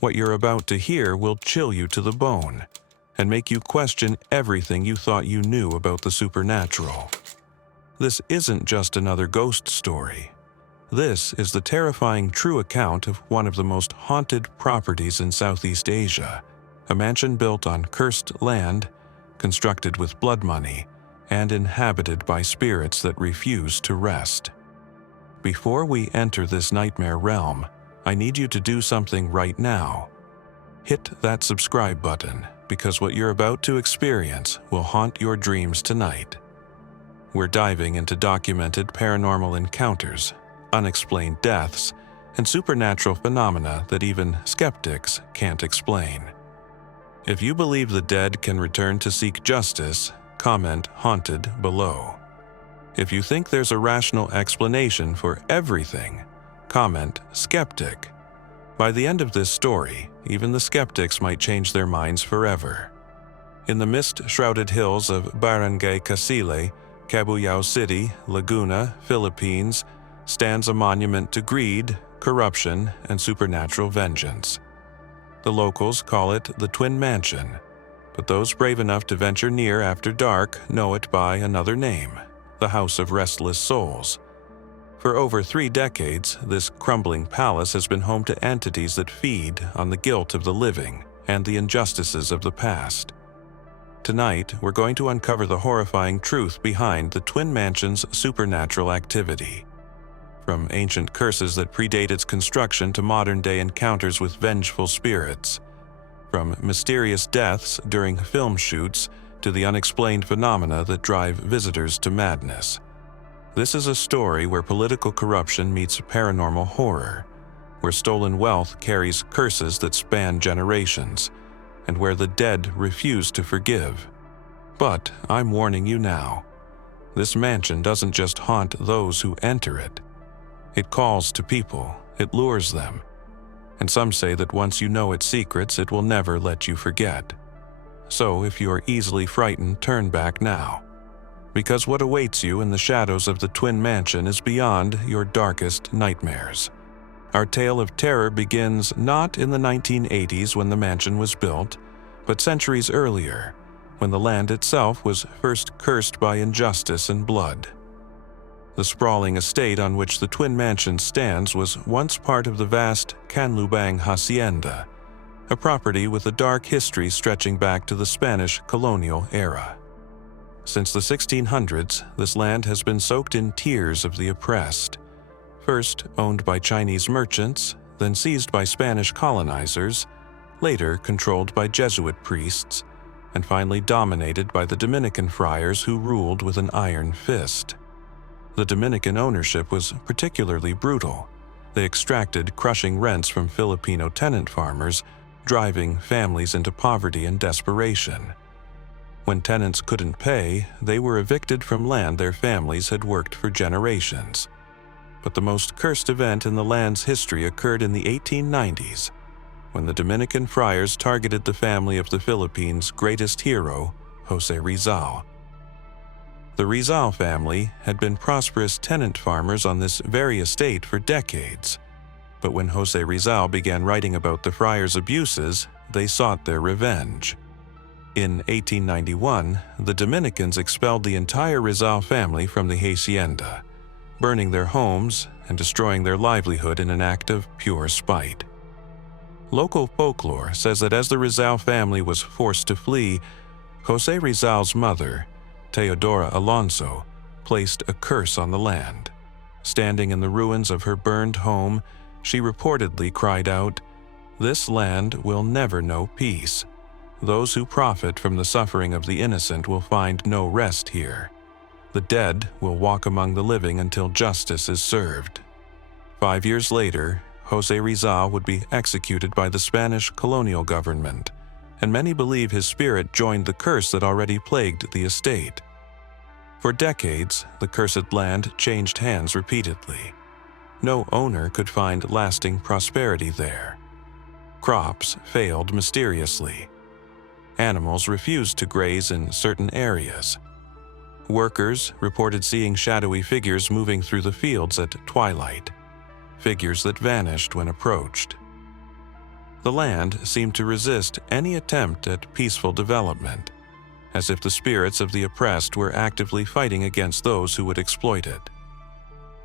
What you're about to hear will chill you to the bone and make you question everything you thought you knew about the supernatural. This isn't just another ghost story. This is the terrifying true account of one of the most haunted properties in Southeast Asia, a mansion built on cursed land, constructed with blood money, and inhabited by spirits that refuse to rest. Before we enter this nightmare realm, I need you to do something right now. Hit that subscribe button, because what you're about to experience will haunt your dreams tonight. We're diving into documented paranormal encounters, unexplained deaths, and supernatural phenomena that even skeptics can't explain. If you believe the dead can return to seek justice, comment "haunted" below. If you think there's a rational explanation for everything, comment "skeptic." By the end of this story, even the skeptics might change their minds forever. In the mist-shrouded hills of Barangay Casile, Cabuyao City, Laguna, Philippines, stands a monument to greed, corruption, and supernatural vengeance. The locals call it the Twin Mansion, but those brave enough to venture near after dark know it by another name, the House of Restless Souls. For over 3 decades, this crumbling palace has been home to entities that feed on the guilt of the living and the injustices of the past. Tonight, we're going to uncover the horrifying truth behind the Twin Mansion's supernatural activity. From ancient curses that predate its construction to modern-day encounters with vengeful spirits. From mysterious deaths during film shoots to the unexplained phenomena that drive visitors to madness. This is a story where political corruption meets paranormal horror, where stolen wealth carries curses that span generations, and where the dead refuse to forgive. But I'm warning you now, this mansion doesn't just haunt those who enter it. It calls to people, it lures them, and some say that once you know its secrets, it will never let you forget. So if you're easily frightened, turn back now, because what awaits you in the shadows of the Twin Mansion is beyond your darkest nightmares. Our tale of terror begins not in the 1980s when the mansion was built, but centuries earlier, when the land itself was first cursed by injustice and blood. The sprawling estate on which the Twin Mansion stands was once part of the vast Canlubang Hacienda, a property with a dark history stretching back to the Spanish colonial era. Since the 1600s, this land has been soaked in tears of the oppressed, first owned by Chinese merchants, then seized by Spanish colonizers, later controlled by Jesuit priests, and finally dominated by the Dominican friars who ruled with an iron fist. The Dominican ownership was particularly brutal. They extracted crushing rents from Filipino tenant farmers, driving families into poverty and desperation. When tenants couldn't pay, they were evicted from land their families had worked for generations. But the most cursed event in the land's history occurred in the 1890s, when the Dominican friars targeted the family of the Philippines' greatest hero, Jose Rizal. The Rizal family had been prosperous tenant farmers on this very estate for decades, but when Jose Rizal began writing about the friars' abuses, they sought their revenge. In 1891, the Dominicans expelled the entire Rizal family from the hacienda, burning their homes and destroying their livelihood in an act of pure spite. Local folklore says that as the Rizal family was forced to flee, Jose Rizal's mother, Teodora Alonso, placed a curse on the land. Standing in the ruins of her burned home, she reportedly cried out, "This land will never know peace. Those who profit from the suffering of the innocent will find no rest here. The dead will walk among the living until justice is served." 5 years later, Jose Rizal would be executed by the Spanish colonial government, and many believe his spirit joined the curse that already plagued the estate. For decades, the cursed land changed hands repeatedly. No owner could find lasting prosperity there. Crops failed mysteriously. Animals refused to graze in certain areas. Workers reported seeing shadowy figures moving through the fields at twilight, figures that vanished when approached. The land seemed to resist any attempt at peaceful development, as if the spirits of the oppressed were actively fighting against those who would exploit it.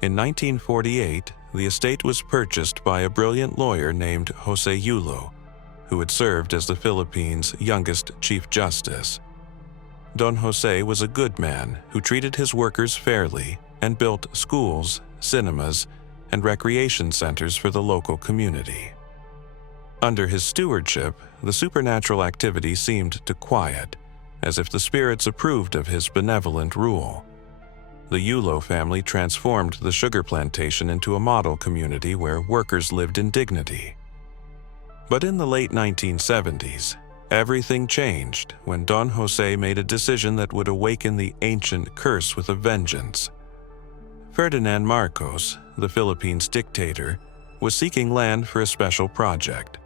In 1948, the estate was purchased by a brilliant lawyer named Jose Yulo, who had served as the Philippines' youngest Chief Justice. Don Jose was a good man who treated his workers fairly and built schools, cinemas, and recreation centers for the local community. Under his stewardship, the supernatural activity seemed to quiet, as if the spirits approved of his benevolent rule. The Yulo family transformed the sugar plantation into a model community where workers lived in dignity. But in the late 1970s, everything changed when Don Jose made a decision that would awaken the ancient curse with a vengeance. Ferdinand Marcos, the Philippines' dictator, was seeking land for a special project,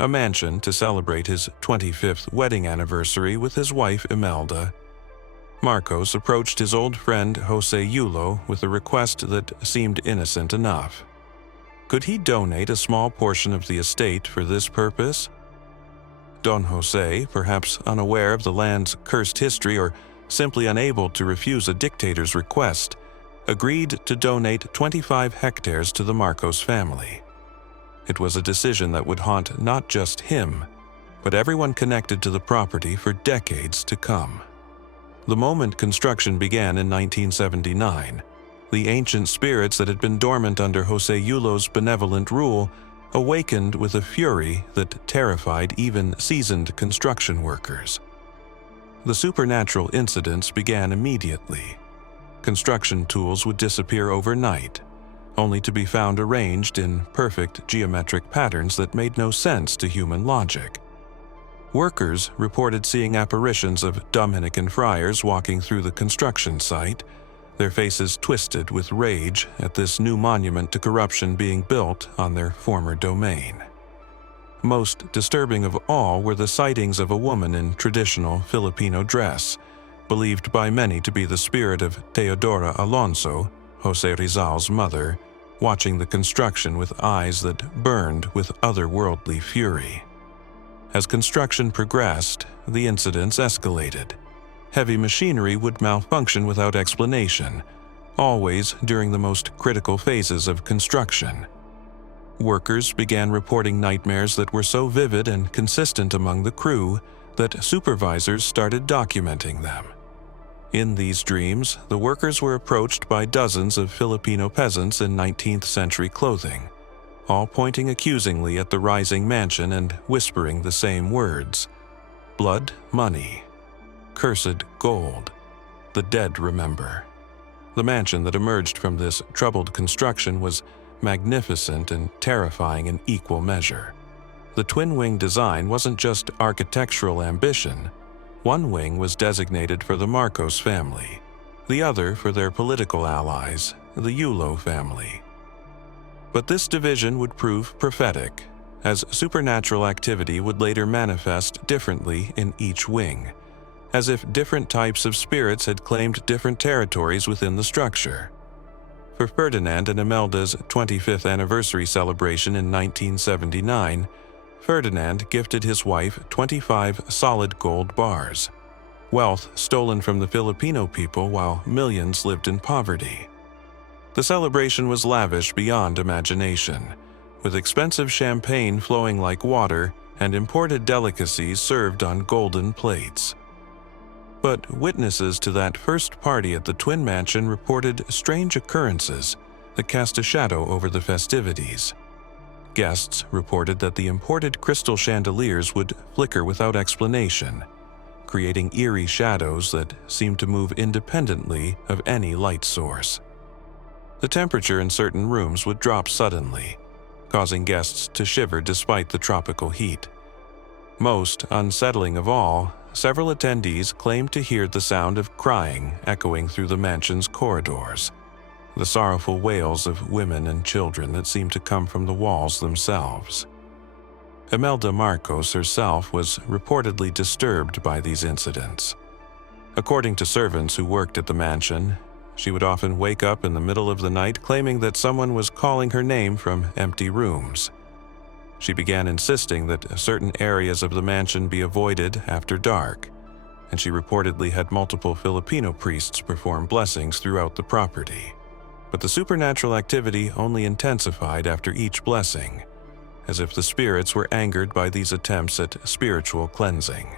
a mansion to celebrate his 25th wedding anniversary with his wife Imelda. Marcos approached his old friend Jose Yulo with a request that seemed innocent enough. Could he donate a small portion of the estate for this purpose? Don Jose, perhaps unaware of the land's cursed history or simply unable to refuse a dictator's request, agreed to donate 25 hectares to the Marcos family. It was a decision that would haunt not just him, but everyone connected to the property for decades to come. The moment construction began in 1979, the ancient spirits that had been dormant under Jose Yulo's benevolent rule awakened with a fury that terrified even seasoned construction workers. The supernatural incidents began immediately. Construction tools would disappear overnight, only to be found arranged in perfect geometric patterns that made no sense to human logic. Workers reported seeing apparitions of Dominican friars walking through the construction site, their faces twisted with rage at this new monument to corruption being built on their former domain. Most disturbing of all were the sightings of a woman in traditional Filipino dress, believed by many to be the spirit of Teodora Alonso, Jose Rizal's mother, watching the construction with eyes that burned with otherworldly fury. As construction progressed, the incidents escalated. Heavy machinery would malfunction without explanation, always during the most critical phases of construction. Workers began reporting nightmares that were so vivid and consistent among the crew that supervisors started documenting them. In these dreams, the workers were approached by dozens of Filipino peasants in 19th century clothing, all pointing accusingly at the rising mansion and whispering the same words: blood, money, cursed gold, the dead remember. The mansion that emerged from this troubled construction was magnificent and terrifying in equal measure. The twin-wing design wasn't just architectural ambition. One wing was designated for the Marcos family, the other for their political allies, the Yulo family. But this division would prove prophetic, as supernatural activity would later manifest differently in each wing, as if different types of spirits had claimed different territories within the structure. For Ferdinand and Imelda's 25th anniversary celebration in 1979, Ferdinand gifted his wife 25 solid gold bars, wealth stolen from the Filipino people while millions lived in poverty. The celebration was lavish beyond imagination, with expensive champagne flowing like water and imported delicacies served on golden plates. But witnesses to that first party at the Twin Mansion reported strange occurrences that cast a shadow over the festivities. Guests reported that the imported crystal chandeliers would flicker without explanation, creating eerie shadows that seemed to move independently of any light source. The temperature in certain rooms would drop suddenly, causing guests to shiver despite the tropical heat. Most unsettling of all, several attendees claimed to hear the sound of crying echoing through the mansion's corridors, the sorrowful wails of women and children that seemed to come from the walls themselves. Imelda Marcos herself was reportedly disturbed by these incidents. According to servants who worked at the mansion, she would often wake up in the middle of the night claiming that someone was calling her name from empty rooms. She began insisting that certain areas of the mansion be avoided after dark, and she reportedly had multiple Filipino priests perform blessings throughout the property. But the supernatural activity only intensified after each blessing, as if the spirits were angered by these attempts at spiritual cleansing.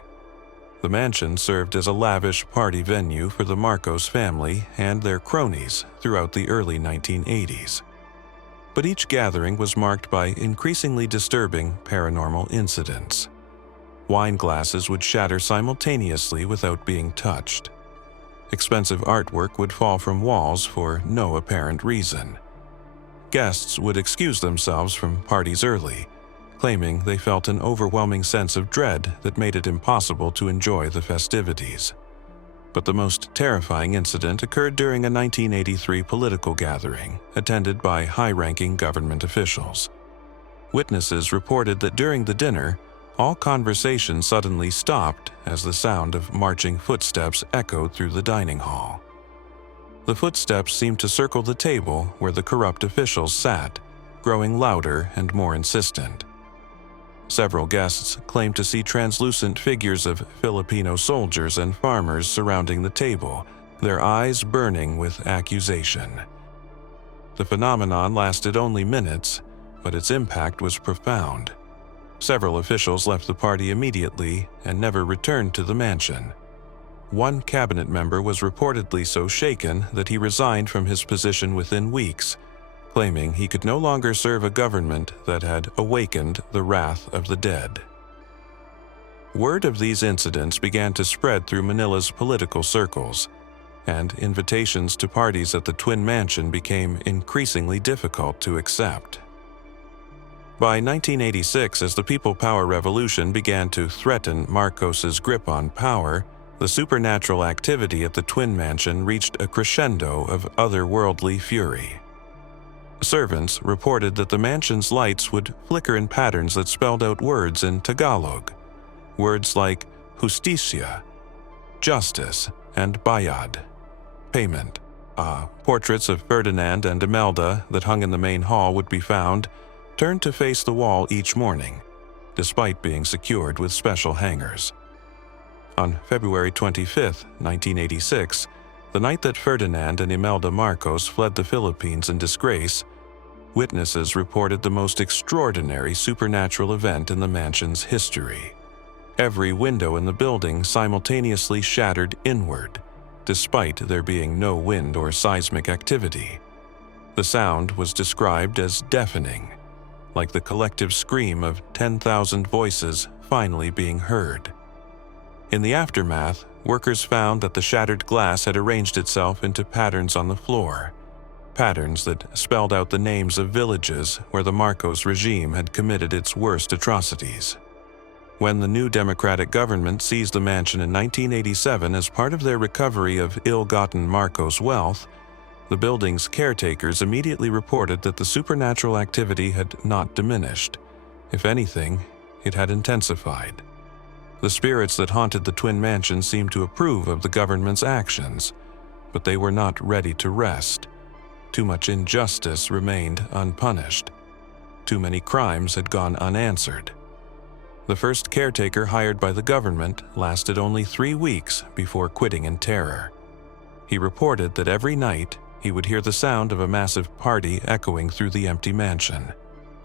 The mansion served as a lavish party venue for the Marcos family and their cronies throughout the early 1980s. But each gathering was marked by increasingly disturbing paranormal incidents. Wine glasses would shatter simultaneously without being touched. Expensive artwork would fall from walls for no apparent reason. Guests would excuse themselves from parties early, claiming they felt an overwhelming sense of dread that made it impossible to enjoy the festivities. But the most terrifying incident occurred during a 1983 political gathering attended by high-ranking government officials. Witnesses reported that during the dinner, all conversation suddenly stopped as the sound of marching footsteps echoed through the dining hall. The footsteps seemed to circle the table where the corrupt officials sat, growing louder and more insistent. Several guests claimed to see translucent figures of Filipino soldiers and farmers surrounding the table, their eyes burning with accusation. The phenomenon lasted only minutes, but its impact was profound. Several officials left the party immediately and never returned to the mansion. One cabinet member was reportedly so shaken that he resigned from his position within weeks, claiming he could no longer serve a government that had awakened the wrath of the dead. Word of these incidents began to spread through Manila's political circles, and invitations to parties at the Twin Mansion became increasingly difficult to accept. By 1986, as the People Power Revolution began to threaten Marcos's grip on power, the supernatural activity at the Twin Mansion reached a crescendo of otherworldly fury. Servants reported that the mansion's lights would flicker in patterns that spelled out words in Tagalog. Words like justicia, justice, and bayad, payment. Portraits of Ferdinand and Imelda that hung in the main hall would be found, turned to face the wall each morning, despite being secured with special hangers. On February 25, 1986, the night that Ferdinand and Imelda Marcos fled the Philippines in disgrace, witnesses reported the most extraordinary supernatural event in the mansion's history. Every window in the building simultaneously shattered inward, despite there being no wind or seismic activity. The sound was described as deafening, like the collective scream of 10,000 voices finally being heard. In the aftermath, workers found that the shattered glass had arranged itself into patterns on the floor, patterns that spelled out the names of villages where the Marcos regime had committed its worst atrocities. When the new democratic government seized the mansion in 1987 as part of their recovery of ill-gotten Marcos wealth, the building's caretakers immediately reported that the supernatural activity had not diminished. If anything, it had intensified. The spirits that haunted the Twin Mansion seemed to approve of the government's actions, but they were not ready to rest. Too much injustice remained unpunished. Too many crimes had gone unanswered. The first caretaker hired by the government lasted only 3 weeks before quitting in terror. He reported that every night he would hear the sound of a massive party echoing through the empty mansion,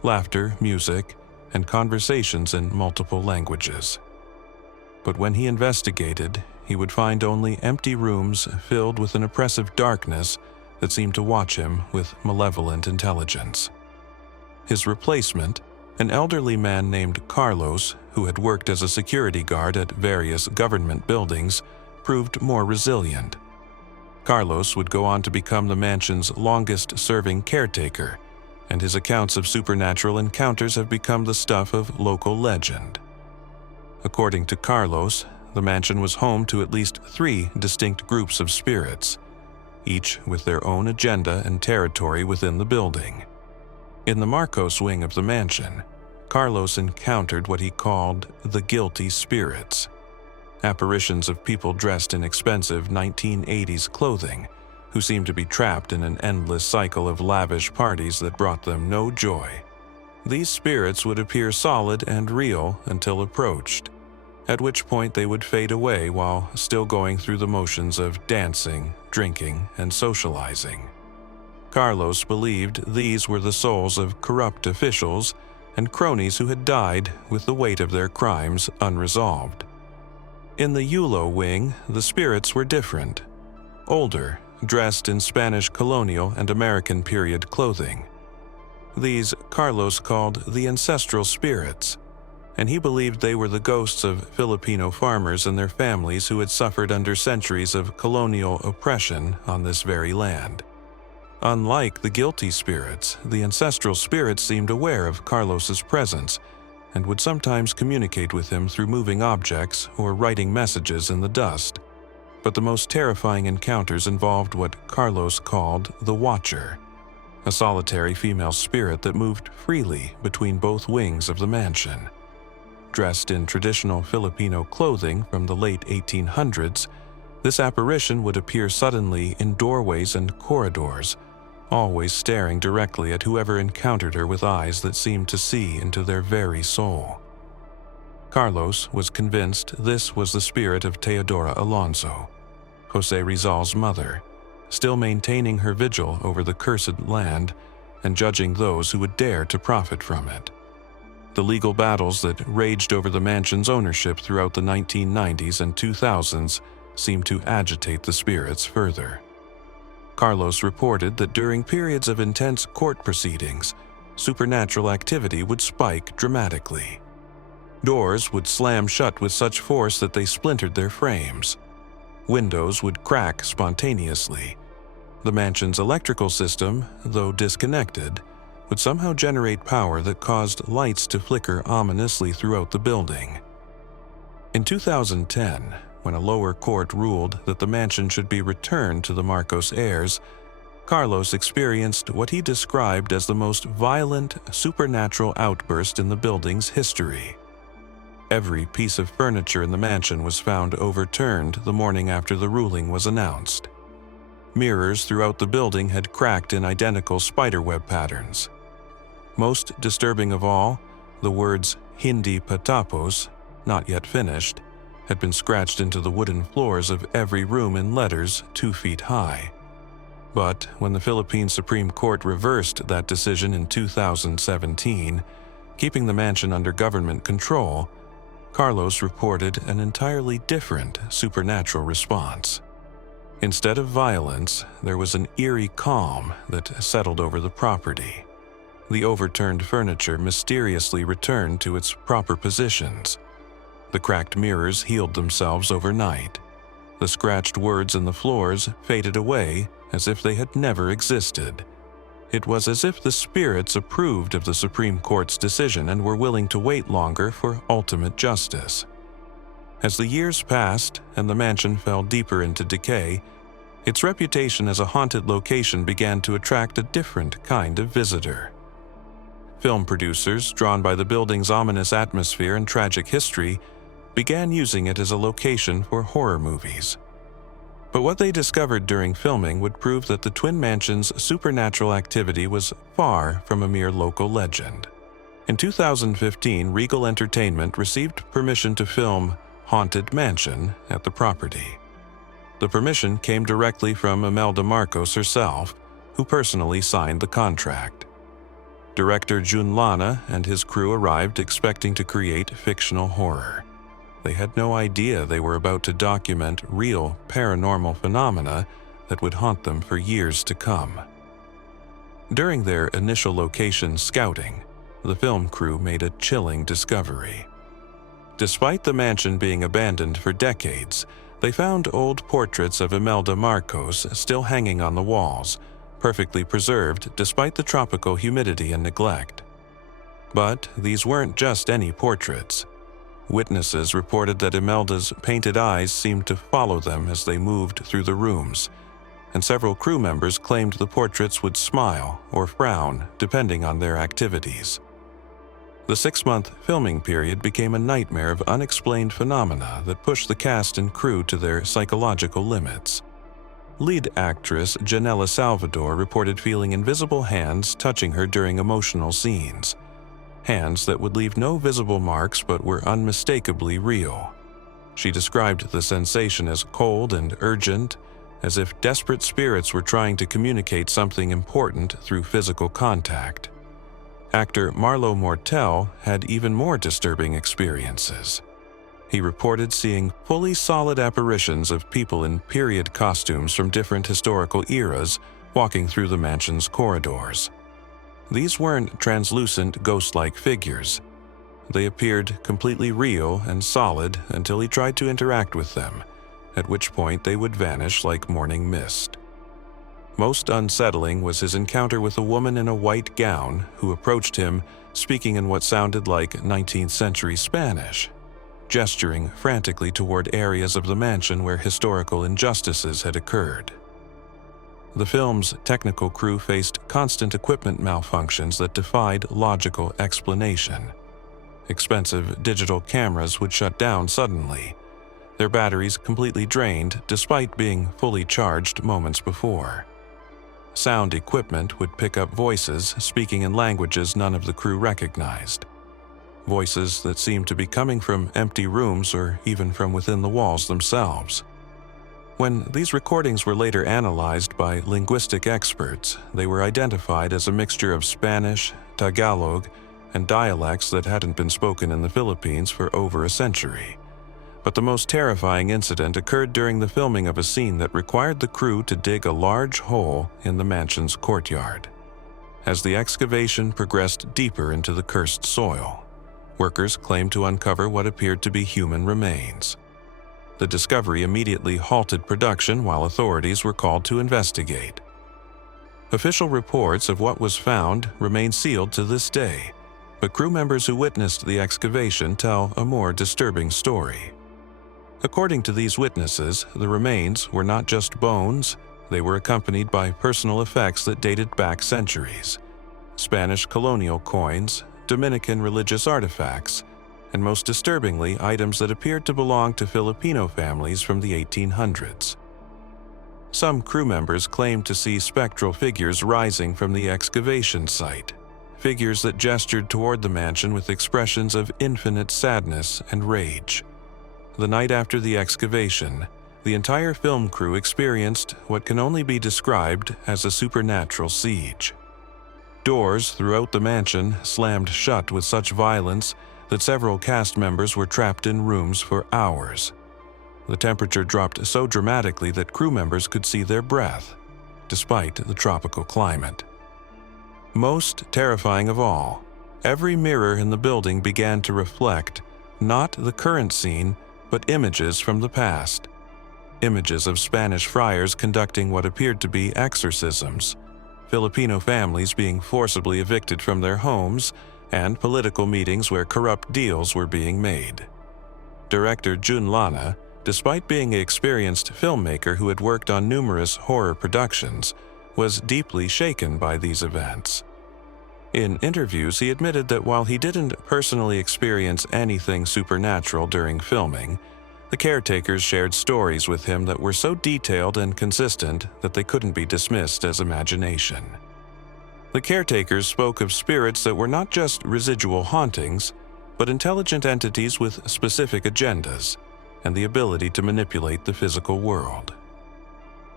laughter, music, and conversations in multiple languages. But when he investigated, he would find only empty rooms filled with an oppressive darkness that seemed to watch him with malevolent intelligence. His replacement, an elderly man named Carlos, who had worked as a security guard at various government buildings, proved more resilient. Carlos would go on to become the mansion's longest-serving caretaker, and his accounts of supernatural encounters have become the stuff of local legend. According to Carlos, the mansion was home to at least 3 distinct groups of spirits, each with their own agenda and territory within the building. In the Marcos wing of the mansion, Carlos encountered what he called the guilty spirits, apparitions of people dressed in expensive 1980s clothing who seemed to be trapped in an endless cycle of lavish parties that brought them no joy. These spirits would appear solid and real until approached, at which point they would fade away while still going through the motions of dancing, drinking, and socializing. Carlos believed these were the souls of corrupt officials and cronies who had died with the weight of their crimes unresolved. In the Yulo wing, the spirits were different. Older, dressed in Spanish colonial and American period clothing. These Carlos called the ancestral spirits, and he believed they were the ghosts of Filipino farmers and their families who had suffered under centuries of colonial oppression on this very land. Unlike the guilty spirits, the ancestral spirits seemed aware of Carlos's presence and would sometimes communicate with him through moving objects or writing messages in the dust. But the most terrifying encounters involved what Carlos called the Watcher, a solitary female spirit that moved freely between both wings of the mansion. Dressed in traditional Filipino clothing from the late 1800s, this apparition would appear suddenly in doorways and corridors, always staring directly at whoever encountered her with eyes that seemed to see into their very soul. Carlos was convinced this was the spirit of Teodora Alonso, José Rizal's mother, still maintaining her vigil over the cursed land and judging those who would dare to profit from it. The legal battles that raged over the mansion's ownership throughout the 1990s and 2000s seemed to agitate the spirits further. Carlos reported that during periods of intense court proceedings, supernatural activity would spike dramatically. Doors would slam shut with such force that they splintered their frames. Windows would crack spontaneously. The mansion's electrical system, though disconnected, would somehow generate power that caused lights to flicker ominously throughout the building. In 2010, when a lower court ruled that the mansion should be returned to the Marcos heirs, Carlos experienced what he described as the most violent supernatural outburst in the building's history. Every piece of furniture in the mansion was found overturned the morning after the ruling was announced. Mirrors throughout the building had cracked in identical spiderweb patterns. Most disturbing of all, the words "Hindi Patapos," not yet finished, had been scratched into the wooden floors of every room in letters 2 feet high. But when the Philippine Supreme Court reversed that decision in 2017, keeping the mansion under government control, Carlos reported an entirely different supernatural response. Instead of violence, there was an eerie calm that settled over the property. The overturned furniture mysteriously returned to its proper positions. The cracked mirrors healed themselves overnight. The scratched words in the floors faded away as if they had never existed. It was as if the spirits approved of the Supreme Court's decision and were willing to wait longer for ultimate justice. As the years passed and the mansion fell deeper into decay, its reputation as a haunted location began to attract a different kind of visitor. Film producers, drawn by the building's ominous atmosphere and tragic history, began using it as a location for horror movies. But what they discovered during filming would prove that the Twin Mansion's supernatural activity was far from a mere local legend. In 2015, Regal Entertainment received permission to film Haunted Mansion at the property. The permission came directly from Imelda Marcos herself, who personally signed the contract. Director Jun Lana and his crew arrived expecting to create fictional horror. They had no idea they were about to document real paranormal phenomena that would haunt them for years to come. During their initial location scouting, the film crew made a chilling discovery. Despite the mansion being abandoned for decades, they found old portraits of Imelda Marcos still hanging on the walls, perfectly preserved despite the tropical humidity and neglect. But these weren't just any portraits. Witnesses reported that Imelda's painted eyes seemed to follow them as they moved through the rooms, and several crew members claimed the portraits would smile or frown depending on their activities. The 6-month filming period became a nightmare of unexplained phenomena that pushed the cast and crew to their psychological limits. Lead actress Janela Salvador reported feeling invisible hands touching her during emotional scenes. hands that would leave no visible marks but were unmistakably real. She described the sensation as cold and urgent, as if desperate spirits were trying to communicate something important through physical contact. Actor Marlo Mortel had even more disturbing experiences. He reported seeing fully solid apparitions of people in period costumes from different historical eras walking through the mansion's corridors. These weren't translucent, ghost-like figures. They appeared completely real and solid until he tried to interact with them, at which point they would vanish like morning mist. Most unsettling was his encounter with a woman in a white gown who approached him, speaking in what sounded like 19th century Spanish, gesturing frantically toward areas of the mansion where historical injustices had occurred. The film's technical crew faced constant equipment malfunctions that defied logical explanation. Expensive digital cameras would shut down suddenly, their batteries completely drained despite being fully charged moments before. Sound equipment would pick up voices speaking in languages none of the crew recognized. Voices that seemed to be coming from empty rooms or even from within the walls themselves. When these recordings were later analyzed by linguistic experts, they were identified as a mixture of Spanish, Tagalog, and dialects that hadn't been spoken in the Philippines for over a century. But the most terrifying incident occurred during the filming of a scene that required the crew to dig a large hole in the mansion's courtyard. As the excavation progressed deeper into the cursed soil, workers claimed to uncover what appeared to be human remains. The discovery immediately halted production while authorities were called to investigate. Official reports of what was found remain sealed to this day, but crew members who witnessed the excavation tell a more disturbing story. According to these witnesses, the remains were not just bones, they were accompanied by personal effects that dated back centuries: Spanish colonial coins, Dominican religious artifacts, and most disturbingly, items that appeared to belong to Filipino families from the 1800s. Some crew members claimed to see spectral figures rising from the excavation site, figures that gestured toward the mansion with expressions of infinite sadness and rage. The night after the excavation, the entire film crew experienced what can only be described as a supernatural siege. Doors throughout the mansion slammed shut with such violence that several cast members were trapped in rooms for hours. The temperature dropped so dramatically that crew members could see their breath, despite the tropical climate. Most terrifying of all, every mirror in the building began to reflect not the current scene, but images from the past. Images of Spanish friars conducting what appeared to be exorcisms, Filipino families being forcibly evicted from their homes, and political meetings where corrupt deals were being made. Director Jun Lana, despite being an experienced filmmaker who had worked on numerous horror productions, was deeply shaken by these events. In interviews, he admitted that while he didn't personally experience anything supernatural during filming, the caretakers shared stories with him that were so detailed and consistent that they couldn't be dismissed as imagination. The caretakers spoke of spirits that were not just residual hauntings, but intelligent entities with specific agendas and the ability to manipulate the physical world.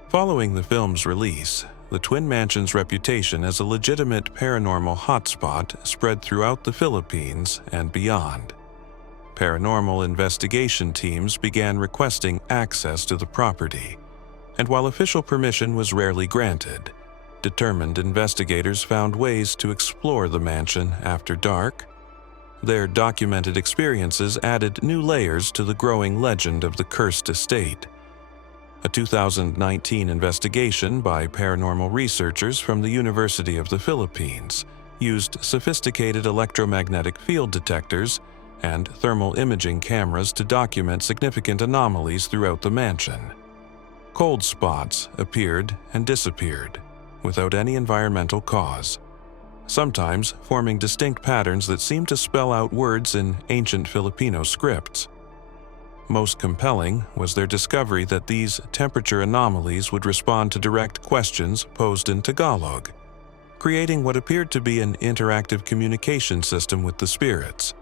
Following the film's release, the Twin Mansion's reputation as a legitimate paranormal hotspot spread throughout the Philippines and beyond. Paranormal investigation teams began requesting access to the property, and while official permission was rarely granted, determined investigators found ways to explore the mansion after dark. Their documented experiences added new layers to the growing legend of the cursed estate. A 2019 investigation by paranormal researchers from the University of the Philippines used sophisticated electromagnetic field detectors and thermal imaging cameras to document significant anomalies throughout the mansion. Cold spots appeared and disappeared without any environmental cause, sometimes forming distinct patterns that seemed to spell out words in ancient Filipino scripts. Most compelling was their discovery that these temperature anomalies would respond to direct questions posed in Tagalog, creating what appeared to be an interactive communication system with the spirits.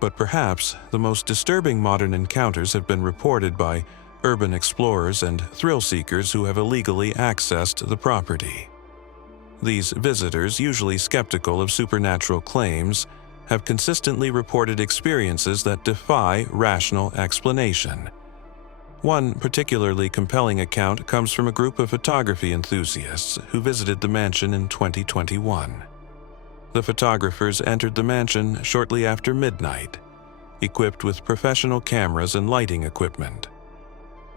But perhaps the most disturbing modern encounters have been reported by urban explorers and thrill seekers who have illegally accessed the property. These visitors, usually skeptical of supernatural claims, have consistently reported experiences that defy rational explanation. One particularly compelling account comes from a group of photography enthusiasts who visited the mansion in 2021. The photographers entered the mansion shortly after midnight, equipped with professional cameras and lighting equipment.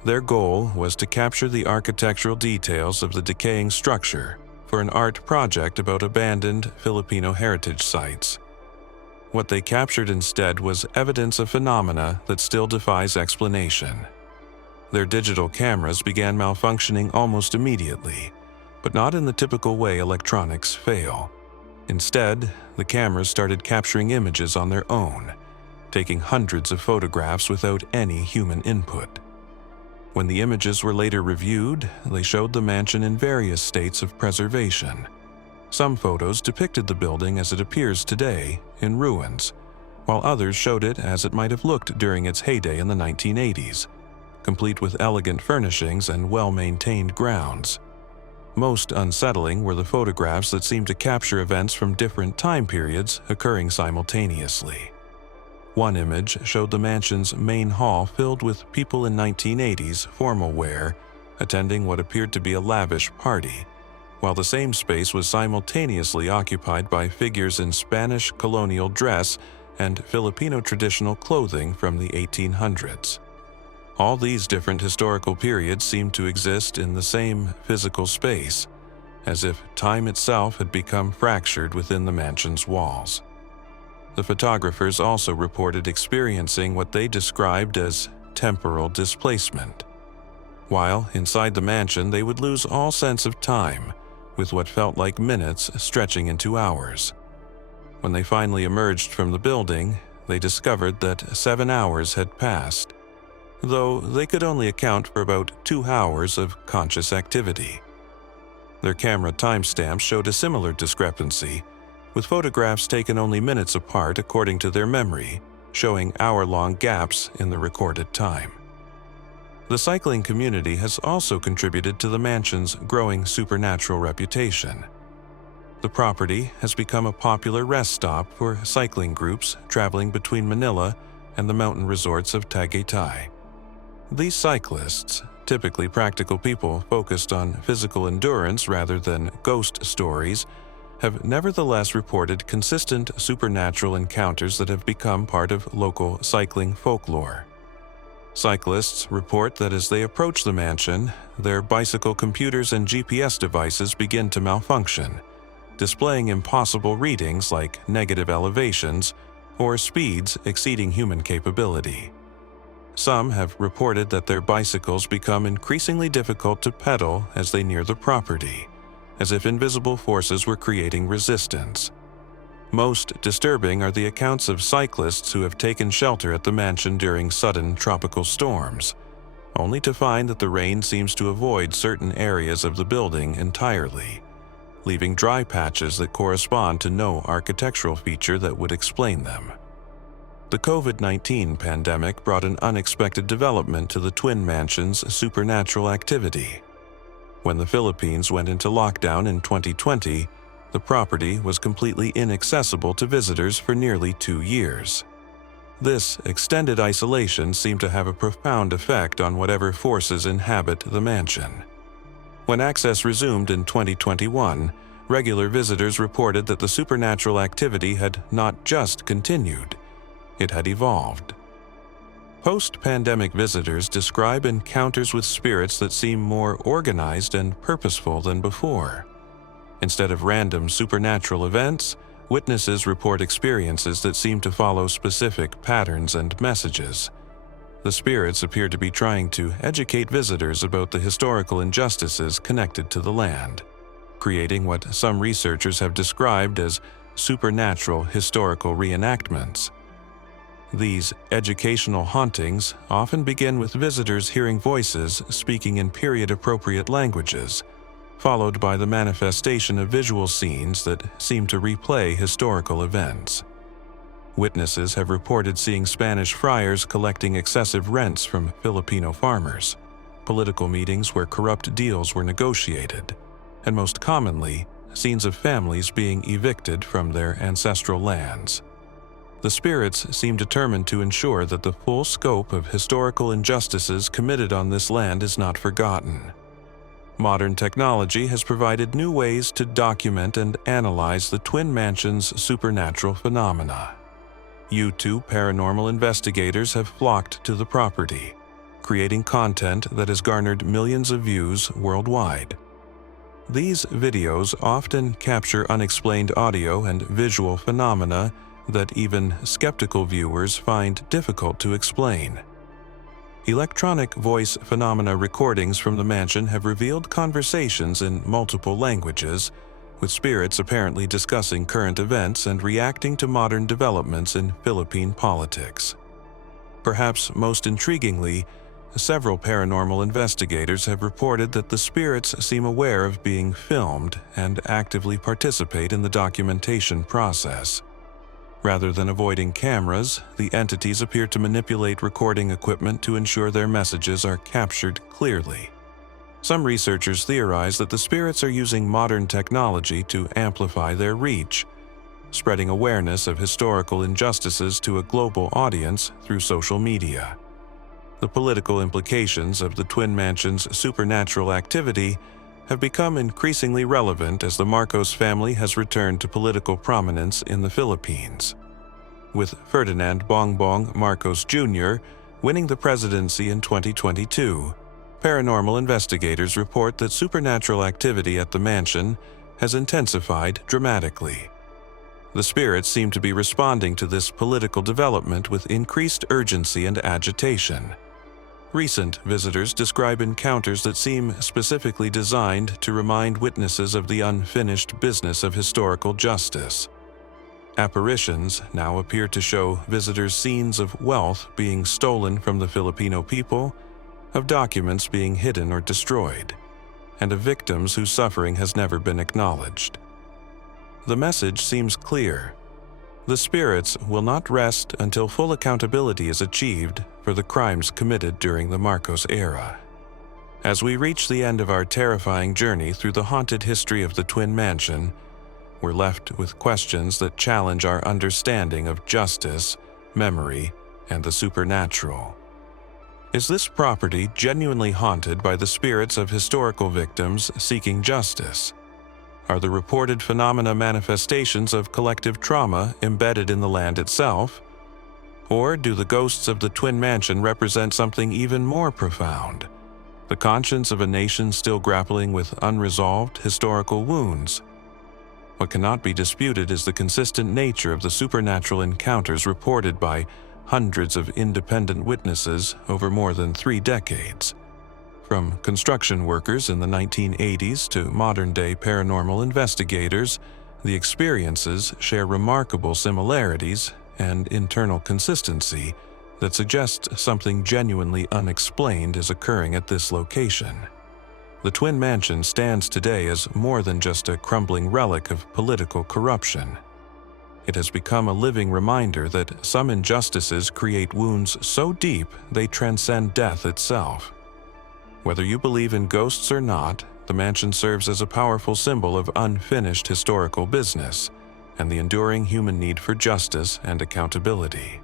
Their goal was to capture the architectural details of the decaying structure for an art project about abandoned Filipino heritage sites. What they captured instead was evidence of phenomena that still defies explanation. Their digital cameras began malfunctioning almost immediately, but not in the typical way electronics fail. Instead, the cameras started capturing images on their own, taking hundreds of photographs without any human input. When the images were later reviewed, they showed the mansion in various states of preservation. Some photos depicted the building as it appears today, in ruins, while others showed it as it might have looked during its heyday in the 1980s, complete with elegant furnishings and well-maintained grounds. Most unsettling were the photographs that seemed to capture events from different time periods occurring simultaneously. One image showed the mansion's main hall filled with people in 1980s formal wear, attending what appeared to be a lavish party, while the same space was simultaneously occupied by figures in Spanish colonial dress and Filipino traditional clothing from the 1800s. All these different historical periods seemed to exist in the same physical space, as if time itself had become fractured within the mansion's walls. The photographers also reported experiencing what they described as temporal displacement. While inside the mansion, they would lose all sense of time, with what felt like minutes stretching into hours. When they finally emerged from the building, they discovered that 7 hours had passed, though they could only account for about 2 hours of conscious activity. Their camera timestamps showed a similar discrepancy, with photographs taken only minutes apart according to their memory, showing hour-long gaps in the recorded time. The cycling community has also contributed to the mansion's growing supernatural reputation. The property has become a popular rest stop for cycling groups traveling between Manila and the mountain resorts of Tagaytay. These cyclists, typically practical people focused on physical endurance rather than ghost stories, have nevertheless reported consistent supernatural encounters that have become part of local cycling folklore. Cyclists report that as they approach the mansion, their bicycle computers and GPS devices begin to malfunction, displaying impossible readings like negative elevations or speeds exceeding human capability. Some have reported that their bicycles become increasingly difficult to pedal as they near the property, as if invisible forces were creating resistance. Most disturbing are the accounts of cyclists who have taken shelter at the mansion during sudden tropical storms, only to find that the rain seems to avoid certain areas of the building entirely, leaving dry patches that correspond to no architectural feature that would explain them. The COVID-19 pandemic brought an unexpected development to the twin mansion's supernatural activity. When the Philippines went into lockdown in 2020, the property was completely inaccessible to visitors for nearly 2 years. This extended isolation seemed to have a profound effect on whatever forces inhabit the mansion. When access resumed in 2021, regular visitors reported that the supernatural activity had not just continued, it had evolved. Post-pandemic visitors describe encounters with spirits that seem more organized and purposeful than before. Instead of random supernatural events, witnesses report experiences that seem to follow specific patterns and messages. The spirits appear to be trying to educate visitors about the historical injustices connected to the land, creating what some researchers have described as supernatural historical reenactments. These educational hauntings often begin with visitors hearing voices speaking in period-appropriate languages, followed by the manifestation of visual scenes that seem to replay historical events. Witnesses have reported seeing Spanish friars collecting excessive rents from Filipino farmers, political meetings where corrupt deals were negotiated, and most commonly, scenes of families being evicted from their ancestral lands. The spirits seem determined to ensure that the full scope of historical injustices committed on this land is not forgotten. Modern technology has provided new ways to document and analyze the Twin Mansion's supernatural phenomena. YouTube paranormal investigators have flocked to the property, creating content that has garnered millions of views worldwide. These videos often capture unexplained audio and visual phenomena that even skeptical viewers find difficult to explain. Electronic voice phenomena recordings from the mansion have revealed conversations in multiple languages, with spirits apparently discussing current events and reacting to modern developments in Philippine politics. Perhaps most intriguingly, several paranormal investigators have reported that the spirits seem aware of being filmed and actively participate in the documentation process. Rather than avoiding cameras, the entities appear to manipulate recording equipment to ensure their messages are captured clearly. Some researchers theorize that the spirits are using modern technology to amplify their reach, spreading awareness of historical injustices to a global audience through social media. The political implications of the Twin Mansion's supernatural activity have become increasingly relevant as the Marcos family has returned to political prominence in the Philippines. With Ferdinand Bongbong Marcos Jr. winning the presidency in 2022, paranormal investigators report that supernatural activity at the mansion has intensified dramatically. The spirits seem to be responding to this political development with increased urgency and agitation. Recent visitors describe encounters that seem specifically designed to remind witnesses of the unfinished business of historical justice. Apparitions now appear to show visitors scenes of wealth being stolen from the Filipino people, of documents being hidden or destroyed, and of victims whose suffering has never been acknowledged. The message seems clear. The spirits will not rest until full accountability is achieved for the crimes committed during the Marcos era. As we reach the end of our terrifying journey through the haunted history of the Twin Mansion, we're left with questions that challenge our understanding of justice, memory, and the supernatural. Is this property genuinely haunted by the spirits of historical victims seeking justice? Are the reported phenomena manifestations of collective trauma embedded in the land itself? Or do the ghosts of the Twin Mansion represent something even more profound? The conscience of a nation still grappling with unresolved historical wounds? What cannot be disputed is the consistent nature of the supernatural encounters reported by hundreds of independent witnesses over more than 3 decades. From construction workers in the 1980s to modern-day paranormal investigators, the experiences share remarkable similarities and internal consistency that suggest something genuinely unexplained is occurring at this location. The Twin Mansion stands today as more than just a crumbling relic of political corruption. It has become a living reminder that some injustices create wounds so deep they transcend death itself. Whether you believe in ghosts or not, the mansion serves as a powerful symbol of unfinished historical business and the enduring human need for justice and accountability.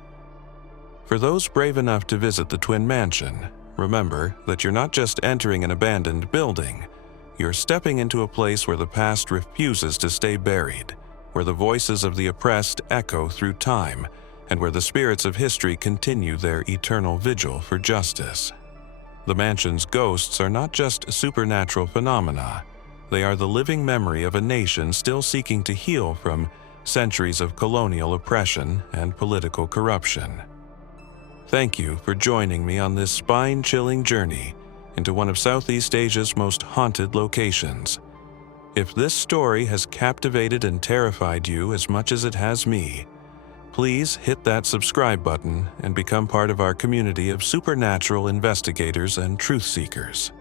For those brave enough to visit the Twin Mansion, remember that you're not just entering an abandoned building, you're stepping into a place where the past refuses to stay buried, where the voices of the oppressed echo through time, and where the spirits of history continue their eternal vigil for justice. The mansion's ghosts are not just supernatural phenomena. They are the living memory of a nation still seeking to heal from centuries of colonial oppression and political corruption. Thank you for joining me on this spine-chilling journey into one of Southeast Asia's most haunted locations. If this story has captivated and terrified you as much as it has me, please hit that subscribe button and become part of our community of supernatural investigators and truth seekers.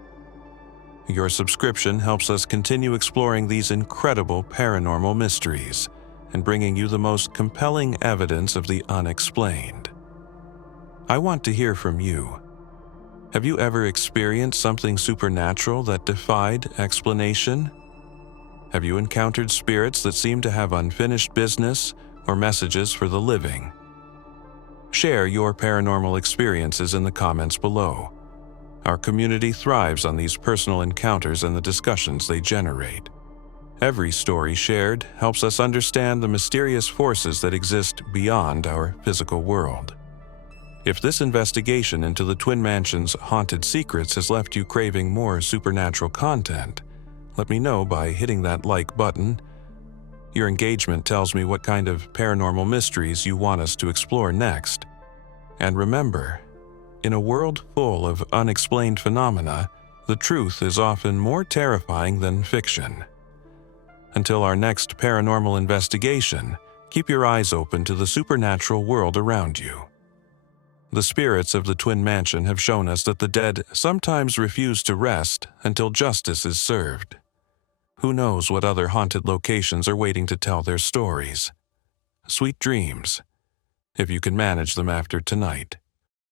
Your subscription helps us continue exploring these incredible paranormal mysteries and bringing you the most compelling evidence of the unexplained. I want to hear from you. Have you ever experienced something supernatural that defied explanation? Have you encountered spirits that seem to have unfinished business or messages for the living? Share your paranormal experiences in the comments below. Our community thrives on these personal encounters and the discussions they generate. Every story shared helps us understand the mysterious forces that exist beyond our physical world. If this investigation into the Twin Mansion's haunted secrets has left you craving more supernatural content, let me know by hitting that like button. Your engagement tells me what kind of paranormal mysteries you want us to explore next. And remember, in a world full of unexplained phenomena, the truth is often more terrifying than fiction. Until our next paranormal investigation, keep your eyes open to the supernatural world around you. The spirits of the Twin Mansion have shown us that the dead sometimes refuse to rest until justice is served. Who knows what other haunted locations are waiting to tell their stories? Sweet dreams, if you can manage them after tonight.